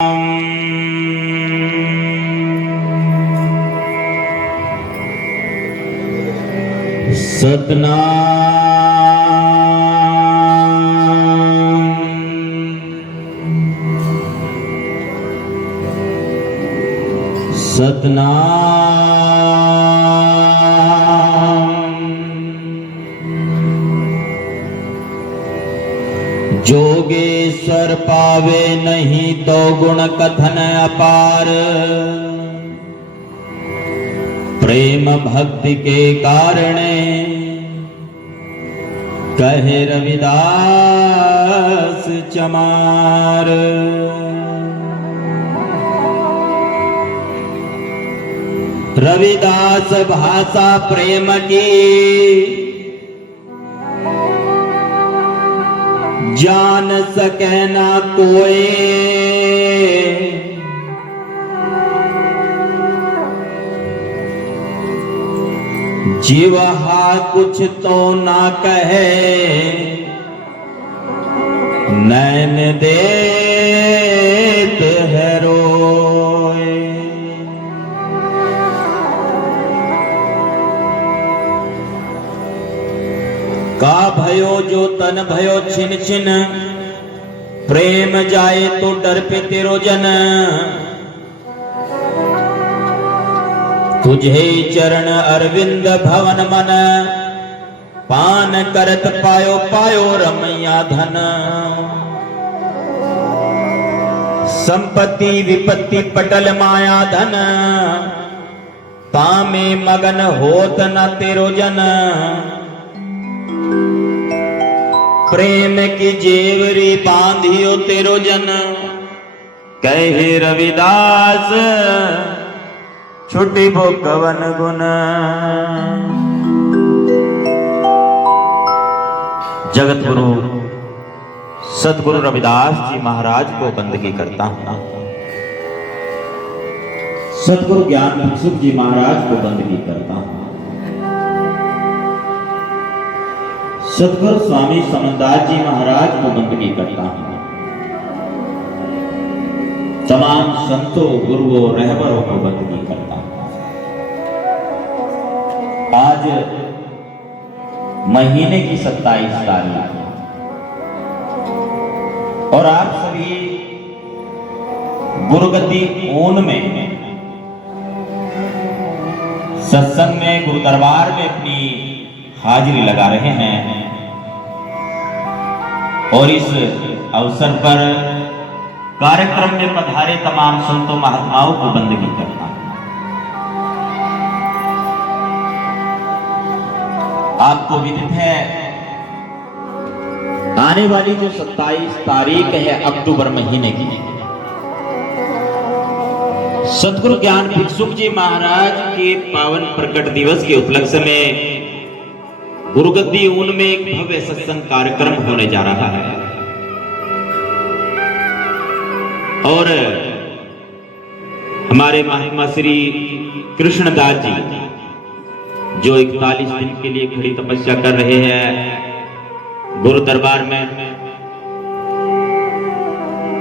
सतनाम जोगेश्वर पावे नहीं तो गुण कथन अपार। प्रेम भक्ति के कारणे कहे रविदास चमार। रविदास भाषा प्रेम की जान सके ना कोई। जीवहा कुछ तो ना कहे नैन देत है रोए। का भयो जो तन भयो छिन छिन। प्रेम जाए तो डर पे तेरो जन। तुझे चरण अरविंद भवन मन। पान करत पायो पायो रमैया धन। संपत्ति विपत्ति पटल माया धन। पामे मगन होत न तेरो जन। प्रेम की जेवरी बांधियो तेरो जन। कहे रविदास छुटी भो कवन गुण। जगत गुरु सदगुरु रविदास जी महाराज को बंदगी करता हूं। सदगुरु ज्ञान भिक्षुक जी महाराज को बंदगी करता हूं। सदगुरु स्वामी समनदास जी महाराज को बंदगी करता हूं। तमाम संतों गुरुओं रहबरों को बंदगी करता हूं। आज महीने की 27 तारीख और आप सभी गुरुगद्दी ऊन में सत्संग में गुरु दरबार में अपनी हाजिरी लगा रहे हैं और इस अवसर पर कार्यक्रम में पधारे तमाम संतों महात्माओं को बंदगी करता हूं। आपको विदित है आने वाली जो 27 तारीख है अक्टूबर महीने की, सदगुरु ज्ञान भिक्षुक जी महाराज के पावन प्रकट दिवस के उपलक्ष्य में गुरुगद्दी ऊन में एक भव्य सत्संग कार्यक्रम होने जा रहा है। और हमारे महात्मा श्री कृष्णदास जी जो 41 दिन के लिए खड़ी तपस्या कर रहे हैं गुरु दरबार में,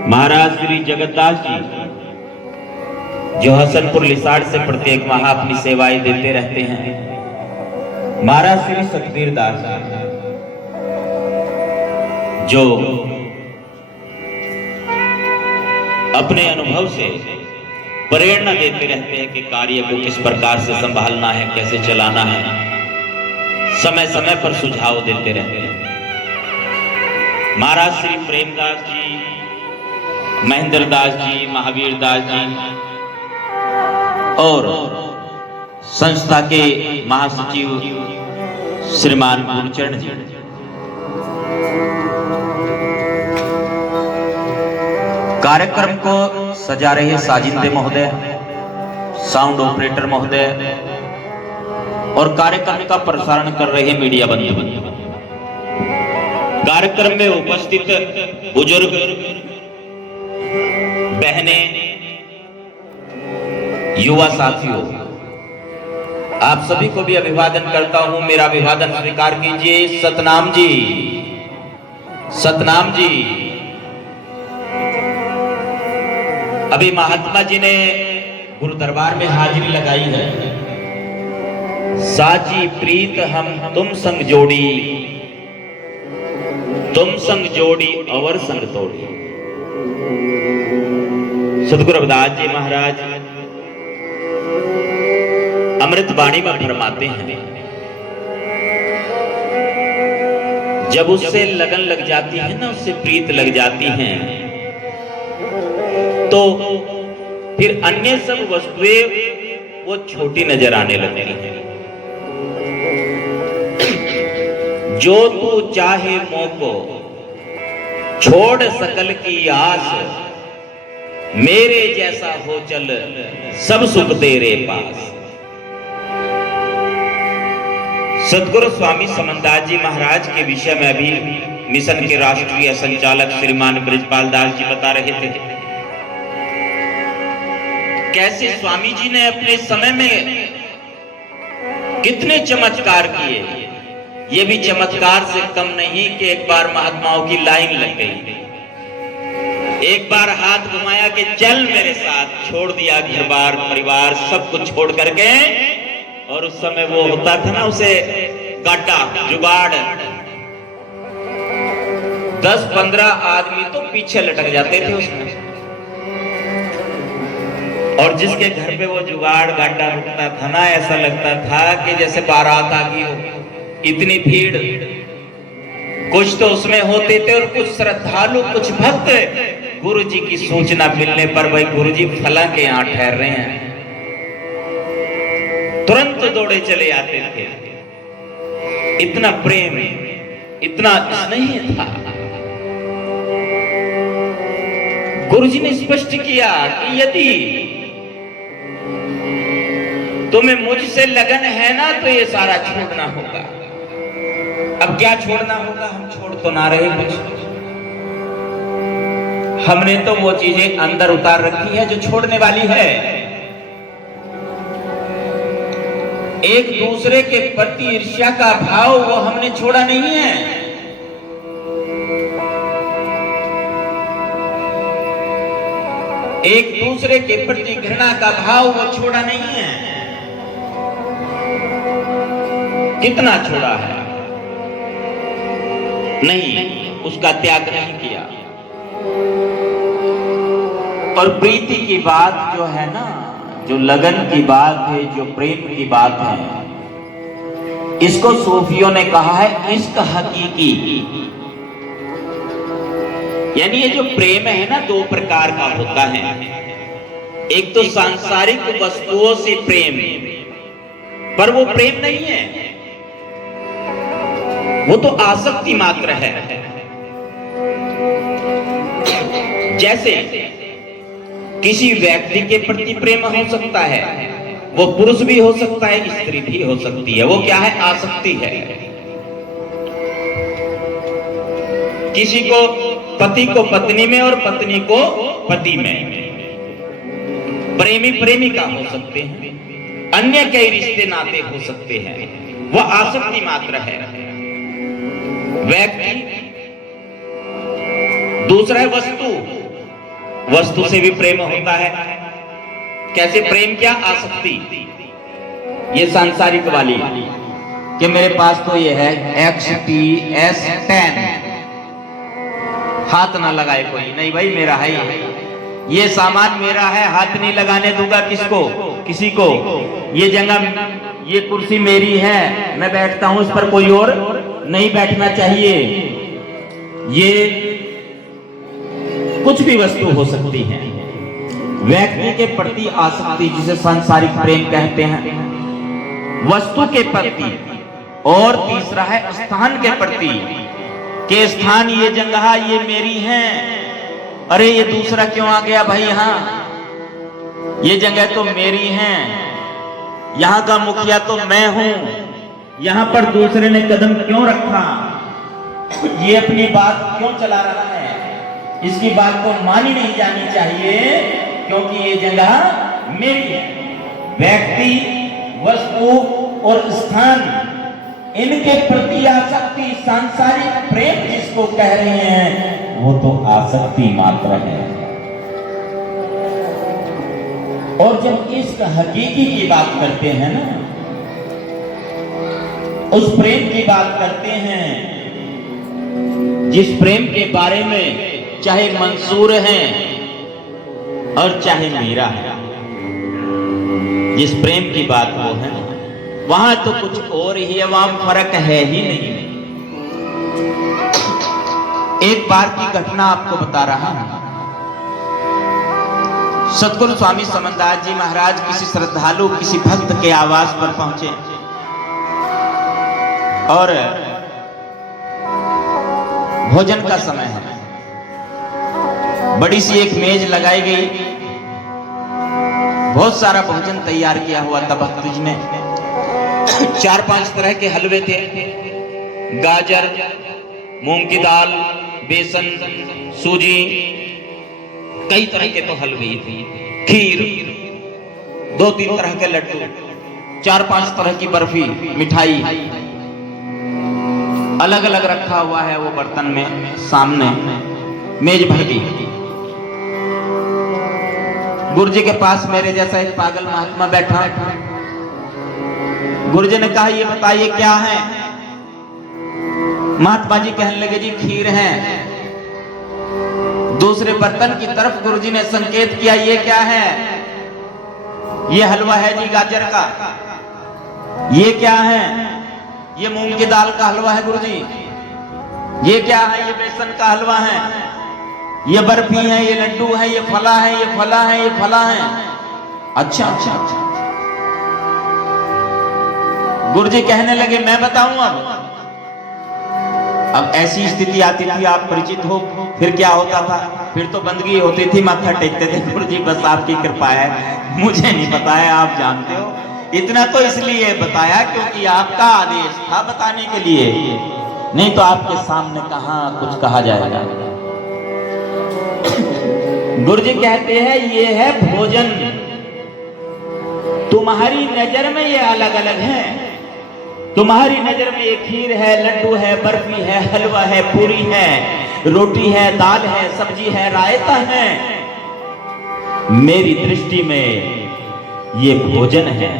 महाराज श्री जगतदास जी जो हसनपुर लिसाड़ से प्रत्येक माह अपनी सेवाएं देते रहते हैं, महाराज श्री सतबीर दास जो अपने अनुभव से प्रेरणा देते रहते हैं कि कार्य को किस प्रकार से संभालना है, कैसे चलाना है, समय समय पर सुझाव देते रहते हैं। महाराज श्री प्रेमदास जी, महेंद्र दास जी, महावीर दास जी और संस्था के महासचिव श्रीमान गुरुचरण जी, कार्यक्रम को सजा रहे साजिंदे महोदय, साउंड ऑपरेटर महोदय और कार्यक्रम का प्रसारण कर रहे मीडिया बंधु। कार्यक्रम में उपस्थित बुजुर्ग, बहनें, युवा साथियों, आप सभी को भी अभिवादन करता हूं। मेरा अभिवादन स्वीकार कीजिए। सतनाम जी, सतनाम जी। अभी महात्मा जी ने गुरु दरबार में हाजिरी लगाई है। साची प्रीत हम तुम संग जोड़ी, तुम संग जोड़ी अवर संग तोड़ी। सदगुरु रविदास जी महाराज अमृत वाणी में फरमाते हैं, जब उससे लगन लग जाती है ना, उससे प्रीत लग जाती है, तो फिर अन्य सब वस्तुएं वो छोटी नजर आने लगती हैं। जो तू चाहे मोको छोड़ सकल की आस, मेरे जैसा हो चल सब सुख तेरे पास। सदगुरु स्वामी समनदास जी महाराज के विषय में अभी मिशन के राष्ट्रीय संचालक श्रीमान ब्रजपाल दास जी बता रहे थे, कैसे स्वामी जी ने अपने समय में कितने चमत्कार किए। ये भी चमत्कार से कम नहीं कि एक बार महात्माओं की लाइन लग गई, एक बार हाथ घुमाया कि चल मेरे साथ, छोड़ दिया घर बार परिवार सब कुछ छोड़ करके। और उस समय वो होता था ना, उसे गाटा जुगाड़, 10-15 आदमी तो पीछे लटक जाते थे उसमें। और जिसके घर पे वो जुगाड़ गाटा रुकता था ना, ऐसा लगता था कि जैसे बारात आ गई हो, इतनी भीड़। कुछ तो उसमें होते थे और कुछ श्रद्धालु, कुछ भक्त गुरु जी की सूचना मिलने पर, भाई गुरु जी फला के यहाँ ठहर रहे हैं, तुरंत दौड़े चले आते थे। इतना प्रेम, इतना स्नेह था। गुरु जी ने स्पष्ट किया कि यदि तुम्हें मुझसे लगन है ना, तो ये सारा छोड़ना होगा। अब क्या छोड़ना होगा? हम छोड़ तो ना रहे कुछ, हमने तो वो चीजें अंदर उतार रखी है जो छोड़ने वाली है। एक दूसरे के प्रति ईर्ष्या का भाव वो हमने छोड़ा नहीं है। एक दूसरे के प्रति घृणा का भाव वो छोड़ा नहीं है। कितना छोड़ा है? नहीं, उसका त्याग नहीं किया। और प्रीति की बात जो है ना, जो लगन की बात है, जो प्रेम की बात है, इसको सूफियों ने कहा है इश्क हकीकी। यानी ये जो प्रेम है ना, 2 प्रकार का होता है। एक तो सांसारिक वस्तुओं से प्रेम, पर वो प्रेम नहीं है, वो तो आसक्ति मात्र है। जैसे किसी व्यक्ति के प्रति प्रेम हो सकता है, वो पुरुष भी हो सकता है, स्त्री भी हो सकती है, वो क्या है? आसक्ति है। किसी को पति को पत्नी में और पत्नी को पति में, प्रेमी प्रेमिका हो सकते हैं, अन्य कई रिश्ते नाते हो सकते हैं, वह आसक्ति मात्र है व्यक्ति। दूसरा है वस्तु, वस्तु से भी प्रेम होता है। कैसे प्रेम? क्या? आसक्ति। ये सांसारिक वाली कि मेरे पास तो ये है XTS10, हाथ ना लगाए कोई, नहीं भाई मेरा है ये सामान, मेरा है, हाथ नहीं लगाने दूंगा किसको, किसी को। ये जगह, ये कुर्सी मेरी है, मैं बैठता हूं, इस पर कोई और नहीं बैठना चाहिए। ये कुछ भी वस्तु हो सकती है। व्यक्ति के प्रति आसक्ति, जिसे सांसारिक प्रेम कहते हैं, वस्तु के प्रति। और तीसरा है स्थान के प्रति, के स्थान, ये जगह ये मेरी है, अरे ये दूसरा क्यों आ गया भाई यहाँ, ये जगह तो मेरी है, यहाँ का मुखिया तो मैं हूं, यहाँ पर दूसरे ने कदम क्यों रखा, ये अपनी बात क्यों चला रहा है, इसकी बात को मानी नहीं जानी चाहिए, क्योंकि ये जगह मेरी है। व्यक्ति, वस्तु और स्थान, इनके प्रति आसक्ति, सांसारिक प्रेम जिसको कह रहे हैं, वो तो आसक्ति मात्र है। और जब इश्क हकीकी की बात करते हैं ना, उस प्रेम की बात करते हैं जिस प्रेम के बारे में चाहे मंसूर है और चाहे मीरा है, जिस प्रेम की बात वो है, वहां तो कुछ और ही है, वहां फर्क है ही नहीं। एक बार की घटना आपको बता रहा हूं। सतगुरु स्वामी समनदास जी महाराज किसी श्रद्धालु, किसी भक्त के आवास पर पहुंचे और भोजन का समय है। बड़ी सी एक मेज लगाई गई, बहुत सारा भोजन तैयार किया हुआ था भक्त जी ने। 4-5 तरह के हलवे थे, गाजर, मूंग की दाल, बेसन, सूजी, कई तरह के तो हलवे थे, खीर, 2-3 तरह के लड्डू, 4-5 तरह की बर्फी, मिठाई अलग अलग रखा हुआ है वो बर्तन में। सामने मेज भर गई। गुरुजी के पास मेरे जैसा एक पागल महात्मा बैठा। गुरुजी ने कहा, ये बताइए क्या है? महात्मा जी कहने लगे, जी खीर है। दूसरे बर्तन की तरफ गुरुजी ने संकेत किया, ये क्या है? ये हलवा है जी गाजर का। ये क्या है? ये मूंग की दाल का हलवा है गुरुजी। ये क्या है? ये बेसन का हलवा है। ये बर्फी है, ये लड्डू है, ये फला है, ये फला है, ये फला है। अच्छा अच्छा अच्छा। गुरुजी कहने लगे, मैं बताऊं अब ऐसी स्थिति आती थी, आप परिचित हो, फिर क्या होता था? फिर तो बंदगी होती थी, माथा टेकते थे, गुरुजी बस आपकी कृपा है, मुझे नहीं पता है, आप जानते हो। इतना तो इसलिए बताया क्योंकि आपका आदेश था बताने के लिए, नहीं तो आपके सामने कहां कुछ कहा जाएगा। गुरुजी कहते हैं, ये है भोजन, तुम्हारी नजर में ये अलग अलग है। तुम्हारी नजर में ये खीर है, लड्डू है, बर्फी है, हलवा है, पूरी है, रोटी है, दाल है, सब्जी है, रायता है। मेरी दृष्टि में ये भोजन है,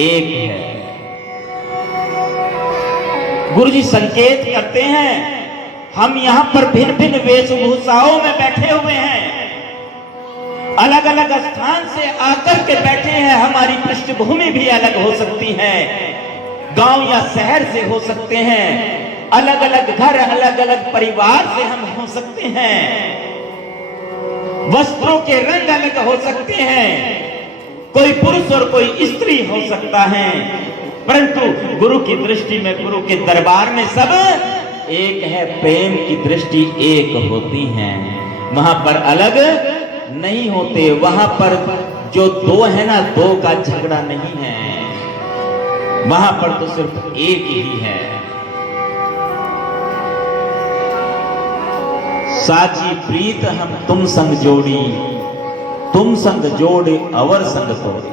एक है। गुरुजी संकेत करते हैं, हम यहां पर भिन्न भिन्न वेशभूषाओं में बैठे हुए हैं, अलग अलग स्थान से आकर के बैठे हैं। हमारी पृष्ठभूमि भी अलग हो सकती है, गांव या शहर से हो सकते हैं, अलग अलग घर, अलग अलग परिवार से हम हो सकते हैं, वस्त्रों के रंग अलग हो सकते हैं, कोई पुरुष और कोई स्त्री हो सकता है, परंतु गुरु की दृष्टि में, गुरु के दरबार में सब एक है। प्रेम की दृष्टि एक होती है, वहां पर अलग नहीं होते। वहां पर जो दो है ना, दो का झगड़ा नहीं है, वहां पर तो सिर्फ एक ही है। साची प्रीत हम तुम संग जोड़ी, तुम संग जोड़े अवर संग तोड़े।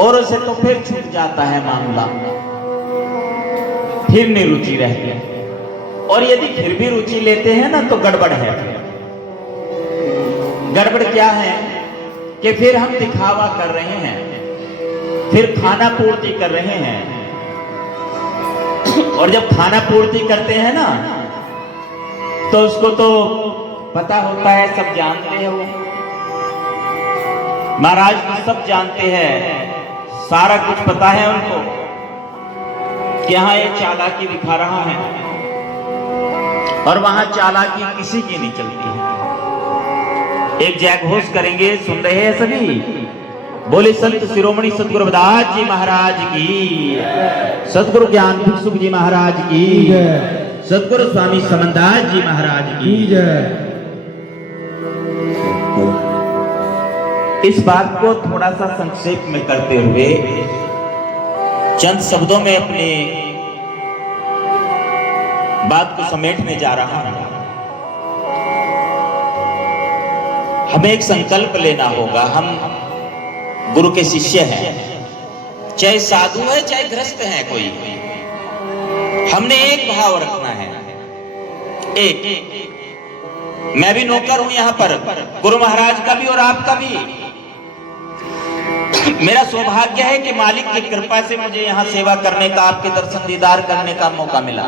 और से तो फिर छूट जाता है मामला, फिर नहीं रुचि रहती है। और यदि फिर भी रुचि लेते हैं ना तो गड़बड़ है। गड़बड़ क्या है कि फिर हम दिखावा कर रहे हैं, फिर खाना पूर्ति कर रहे हैं। और जब खाना पूर्ति करते हैं ना तो उसको तो पता होता है, सब जानते हैं, वो महाराज तो सब जानते हैं, सारा कुछ पता है उनको कि हाँ ये चालाकी दिखा रहा है, और वहां चालाकी किसी की नहीं चलती है। एक जयघोष करेंगे, सुन रहे हैं सभी? बोले संत शिरोमणि सतगुरु रविदास जी महाराज की, सतगुरु ज्ञान भिक्षुक जी महाराज की, सतगुरु स्वामी समनदास जी महाराज की जय। इस बात को थोड़ा सा संक्षेप में करते हुए चंद शब्दों में अपने बात को समेटने जा रहा हूं। हमें एक संकल्प लेना होगा। हम गुरु के शिष्य हैं, चाहे साधु है चाहे गृहस्थ है कोई, हमने एक भाव रखना है, एक। मैं भी नौकर हूं यहां पर, गुरु महाराज का भी और आपका भी। मेरा सौभाग्य है कि मालिक की कृपा से मुझे यहाँ सेवा करने का, आपके दर्शन दीदार करने का मौका मिला।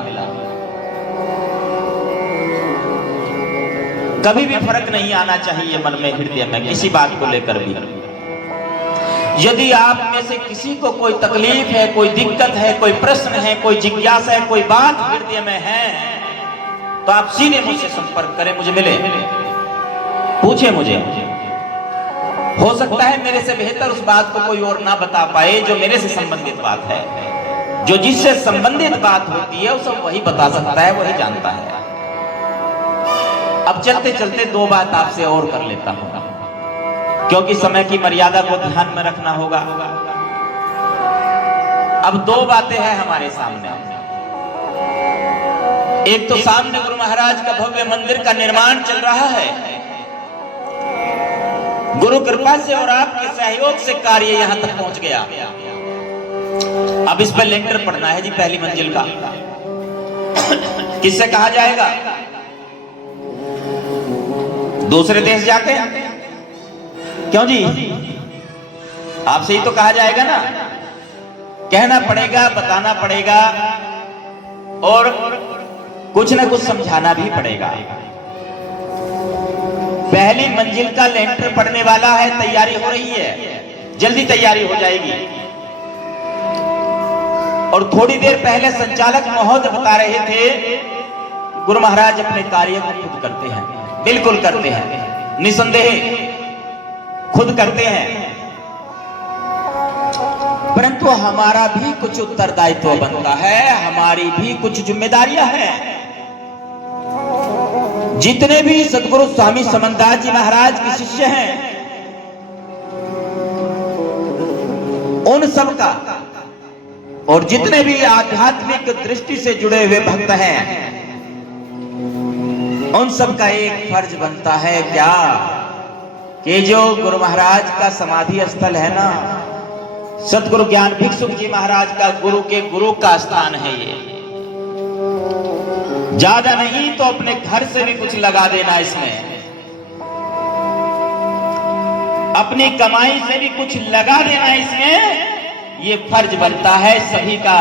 कभी भी फर्क नहीं आना चाहिए मन में, हृदय में, किसी बात को लेकर भी। यदि आप में से किसी को कोई तकलीफ है, कोई दिक्कत है, कोई प्रश्न है, कोई जिज्ञासा है, कोई बात हृदय में है, तो आप सीधे मुझसे संपर्क करें, मुझे मिले, पूछे मुझे। हो सकता है मेरे से बेहतर उस बात को कोई और ना बता पाए जो मेरे से संबंधित बात है। जो जिससे संबंधित बात होती है उसे वही बता सकता है, वही जानता है। अब चलते चलते दो बात आपसे और कर लेता हूं, क्योंकि समय की मर्यादा को ध्यान में रखना होगा। अब दो बातें हैं हमारे सामने। एक तो सामने गुरु महाराज का भव्य मंदिर का निर्माण चल रहा है। गुरु कृपा से और आपके सहयोग से कार्य यहां तक पहुंच गया। अब इस पर लेंटर पड़ना है जी, पहली मंजिल का। किससे कहा जाएगा? दूसरे देश जाके? क्यों जी? आपसे ही तो कहा जाएगा ना। कहना पड़ेगा, बताना पड़ेगा और कुछ ना कुछ समझाना भी पड़ेगा। पहली मंजिल का लेंटर पड़ने वाला है, तैयारी हो रही है, जल्दी तैयारी हो जाएगी। और थोड़ी देर पहले संचालक महोदय बता रहे थे, गुरु महाराज अपने कार्य को खुद करते हैं। बिल्कुल करते हैं, निसंदेह खुद करते हैं, परंतु हमारा भी कुछ उत्तरदायित्व बनता है, हमारी भी कुछ जिम्मेदारियां हैं। जितने भी सदगुरु स्वामी समनदास जी महाराज के शिष्य हैं, उन सब का और जितने भी आध्यात्मिक दृष्टि से जुड़े हुए भक्त हैं, उन सब का एक फर्ज बनता है क्या, कि जो गुरु महाराज का समाधि स्थल है ना, सतगुरु ज्ञान भिक्षुक जी महाराज का गुरु के गुरु का स्थान है। ये ज्यादा नहीं तो अपने घर से भी कुछ लगा देना इसमें, अपनी कमाई से भी कुछ लगा देना इसमें, ये फर्ज बनता है सभी का।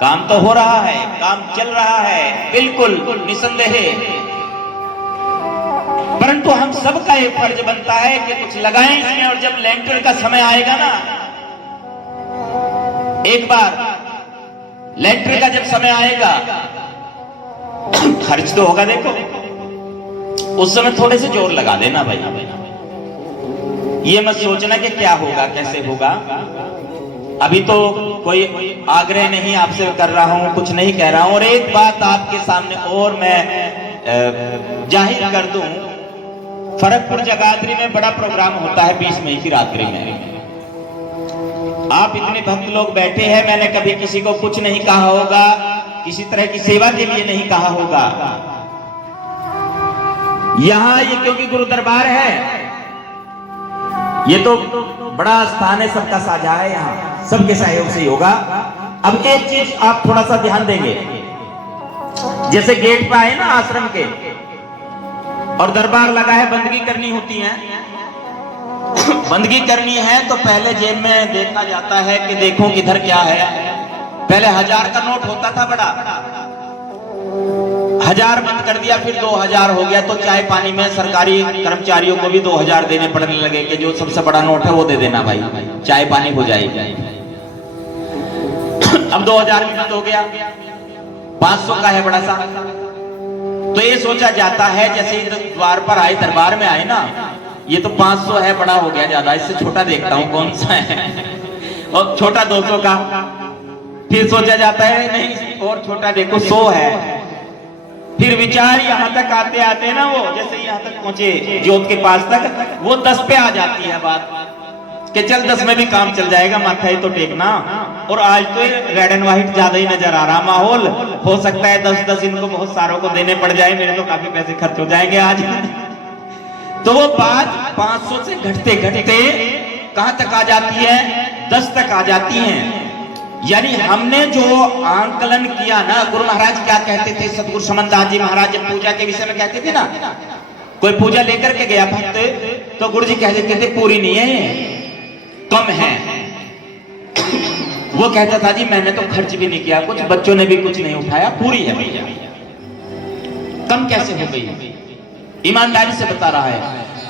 काम तो हो रहा है, काम चल रहा है, बिल्कुल निसंदेह, परंतु हम सबका ये फर्ज बनता है कि कुछ लगाएं इसमें। और जब लेंटर का समय आएगा ना, एक बार लेंटर का जब समय आएगा, खर्च तो होगा, देखो उस समय थोड़े से जोर लगा देना भाई। ये मत सोचना कि क्या होगा, कैसे होगा। अभी तो कोई आग्रह नहीं आपसे कर रहा हूं, कुछ नहीं कह रहा हूं। और एक बात आपके सामने और मैं जाहिर कर दूं, फरकपुर जगाधरी में बड़ा प्रोग्राम होता है 20 मई की रात्रि में। आप इतने भक्त लोग बैठे हैं, मैंने कभी किसी को कुछ नहीं कहा होगा, किसी तरह की सेवा के लिए नहीं कहा होगा। यहां ये क्योंकि गुरु दरबार है, ये तो बड़ा स्थान है, सबका साझा है, यहाँ सबके सहयोग से ही होगा। अब एक चीज आप थोड़ा सा ध्यान देंगे, जैसे गेट पे आए ना आश्रम के और दरबार लगा है, बंदगी करनी होती है। बंदगी करनी है तो पहले जेब में देखा जाता है कि देखो किधर क्या है। पहले 1000 का नोट होता था बड़ा, 1000 बंद कर दिया, फिर 2000 हो गया। तो चाय पानी में सरकारी कर्मचारियों को भी 2000 देने पड़ने लगे कि जो सबसे बड़ा नोट है वो दे देना भाई, चाय पानी हो जाएगी। अब 2000 भी बंद हो गया, 500 का है बड़ा सा। तो ये सोचा जाता है, जैसे द्वार पर आए, दरबार में आए ना, ये तो 500 है, बड़ा हो गया ज्यादा, इससे छोटा देखता हूं कौन सा है, और छोटा 200 का। फिर सोचा जाता है नहीं और छोटा देखो 100 है। फिर विचार यहाँ तक आते आते ना, वो जैसे यहाँ तक पहुंचे ज्योत के पास तक, वो 10 पे आ जाती है बात कि चल 10 में भी काम चल जाएगा, माथा ही तो टेकना। और आज तो रेड एंड व्हाइट ज्यादा ही नजर आ रहा माहौल, हो सकता है 10-10 इनको बहुत सारों को देने पड़ जाए, मेरे तो काफी पैसे खर्च हो जाएंगे आज। तो वो बात 500 से घटते घटते कहां तक आ जाती है, 10 तक आ जाती है। यानी हमने जो आंकलन किया ना, गुरु महाराज क्या कहते थे, सतगुरु समनदास जी महाराज जब पूजा के विषय में कहते थे ना, कोई पूजा लेकर के गया भक्त तो गुरु जी कहते थे पूरी नहीं है, कम है। वो कहता था जी मैंने तो खर्च भी नहीं किया, कुछ बच्चों ने भी कुछ नहीं उठाया, पूरी है भैया। कम कैसे हो गई? ईमानदारी से बता रहा है,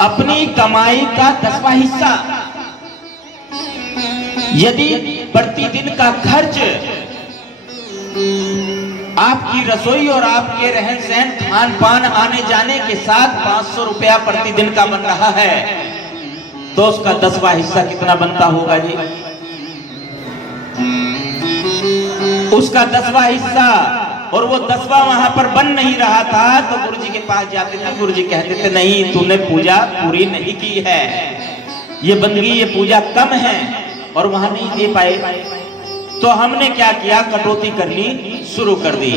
अपनी कमाई का 10वां हिस्सा यदि प्रतिदिन का खर्च आपकी रसोई और आपके रहन सहन खान पान आने जाने के साथ 500 रुपया प्रतिदिन का बन रहा है, तो उसका 10वां हिस्सा कितना बनता होगा जी? उसका 10वां हिस्सा। और वो 10वां वहां पर बन नहीं रहा था तो गुरुजी के पास जाते थे, गुरुजी कहते थे नहीं तूने पूजा पूरी नहीं की है, ये बंदगी ये पूजा कम है, और वहां नहीं दे पाए। तो हमने क्या किया, कटौती करनी शुरू कर दी।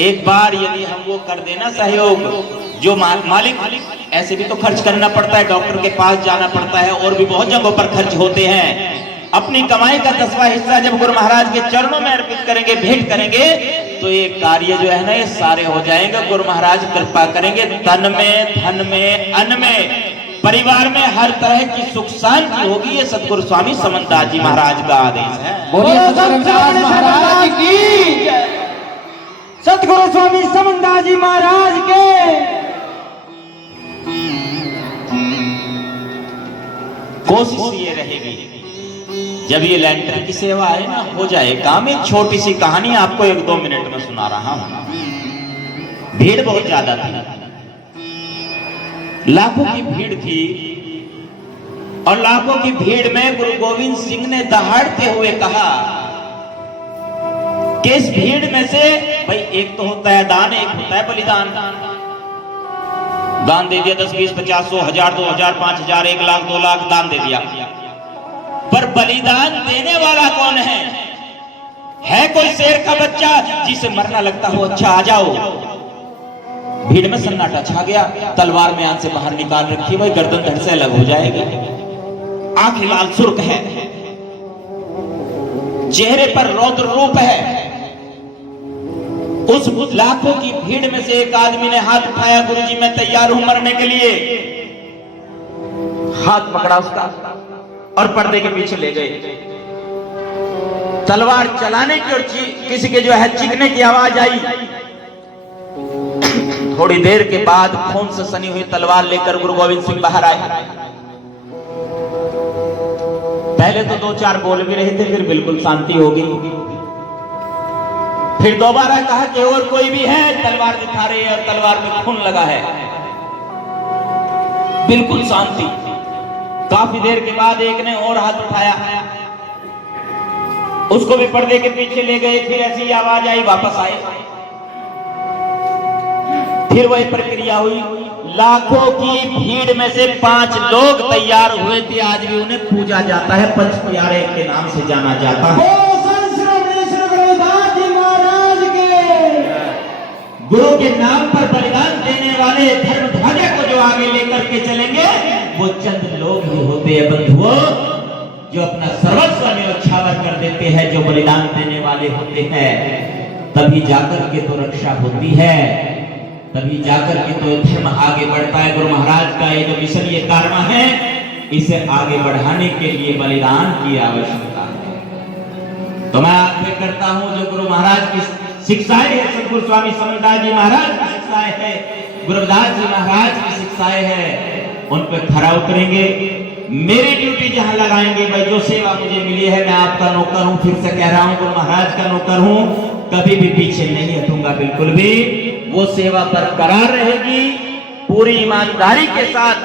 एक बार यदि हम वो कर देना सहयोग, जो मालिक, ऐसे भी तो खर्च करना पड़ता है, डॉक्टर के पास जाना पड़ता है, और भी बहुत जगहों पर खर्च होते हैं। अपनी कमाई का 10वां हिस्सा जब गुरु महाराज के चरणों में अर्पित करेंगे, भेंट करेंगे, तो ये कार्य जो है ना ये सारे हो जाएंगे। गुरु महाराज कृपा करेंगे, तन में, धन में, अन्न में, परिवार में हर तरह की सुख शांति होगी। ये सतगुरु स्वामी समनदास जी महाराज का आदेश है। सतगुरु स्वामी समनदास जी महाराज के। कोशिश ये रहेगी जब ये लैंटर की सेवा है ना हो जाए काम। एक छोटी सी कहानी आपको 1-2 मिनट में सुना रहा हूं। भीड़ बहुत ज्यादा थी, लाखों की भीड़ थी, और लाखों की भीड़ में गुरु गोविंद सिंह ने दहाड़ते हुए कहा कि इस भीड़ में से भाई एक तो होता है दान, एक होता है बलिदान। दान दे दिया 10, 20, 50, 100, 1000, 2000, 5000, 1 लाख, 2 लाख दान दे दिया, पर बलिदान देने वाला कौन है? है कोई शेर का बच्चा जिसे मरना लगता हो? अच्छा आ जाओ। भीड़ में सन्नाटा छा गया। तलवार म्यान से बाहर निकाल रखी, भाई गर्दन धड़ से अलग हो जाएगी। आंखें लाल सुर्ख है, चेहरे पर रौद्र रूप है। उस लाखों की भीड़ में से एक आदमी ने हाथ उठाया, गुरुजी मैं तैयार हूं मरने के लिए। हाथ पकड़ा उसका और पर्दे के पीछे ले गए। तलवार चलाने की और किसी के जो है चीखने की आवाज आई। थोड़ी देर के बाद खून से सनी हुई तलवार लेकर गुरु गोविंद सिंह बाहर आए। पहले तो 2-4 बोल भी रहे थे, फिर बिल्कुल शांति हो गई। फिर दोबारा कहा कि और कोई भी है? तलवार दिखा रही है और तलवार में खून लगा है। बिल्कुल शांति। काफी देर के बाद एक ने और हाथ उठाया, उसको भी पर्दे के पीछे ले गए। फिर ऐसी आवाज आई, वापस आए। फिर वही प्रक्रिया हुई। लाखों की भीड़ में से 5 लोग तैयार हुए थे। आज भी उन्हें पूजा जाता है, पंच प्यारे के नाम से जाना जाता है। गुरु के नाम पर बलिदान देने वाले धर्म ध्वजा को जो आगे लेकर के चलेंगे, वो चंद लोग ही होते हैं बंधुओं, जो अपना सर्वस्व न्योछावर कर देते हैं, जो बलिदान देने वाले होते हैं। तभी जाकर के तो रक्षा होती है, तभी जाकर के तो धर्म आगे बढ़ता है। गुरु महाराज का ये जो मिशन, ये कार्य है, इसे आगे बढ़ाने के लिए बलिदान की आवश्यकता है। तो मैं आग्रह करता हूं, जो गुरु महाराज की शिक्षाएं है, सतगुरु स्वामी समनदास जी महाराज की शिक्षाएं है, गुरुदास जी महाराज की शिक्षाएं है, उन पर खरा उतरेंगे। मेरी ड्यूटी जहां लगाएंगे, भाई जो सेवा मुझे मिली है, मैं आपका नौकर हूं, फिर से कह रहा हूं, गुरु महाराज का नौकर हूं, कभी भी पीछे नहीं हटूंगा, बिल्कुल भी। वो सेवा बरकरार रहेगी पूरी ईमानदारी के साथ।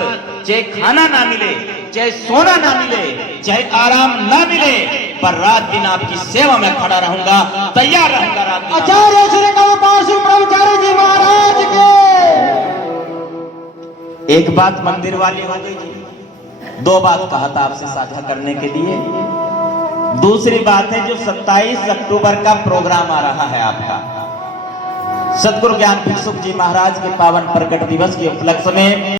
चाहे खाना ना मिले, चाहे सोना ना मिले, चाहे आराम ना मिले, पर रात दिन आपकी सेवा में खड़ा रहूंगा, तैयार रहूंगा। रात दिन आचार्य श्री कमलपाशु ब्रह्मचारी जी महाराज के। एक बात मंदिर वाली हो गई जी, 2 बात कहा था आपसे साझा करने के लिए। दूसरी बात है जो 27 अक्टूबर का प्रोग्राम आ रहा है आपका, सतगुरु ज्ञान भिक्षुक जी महाराज के पावन प्रकट दिवस के उपलक्ष्य में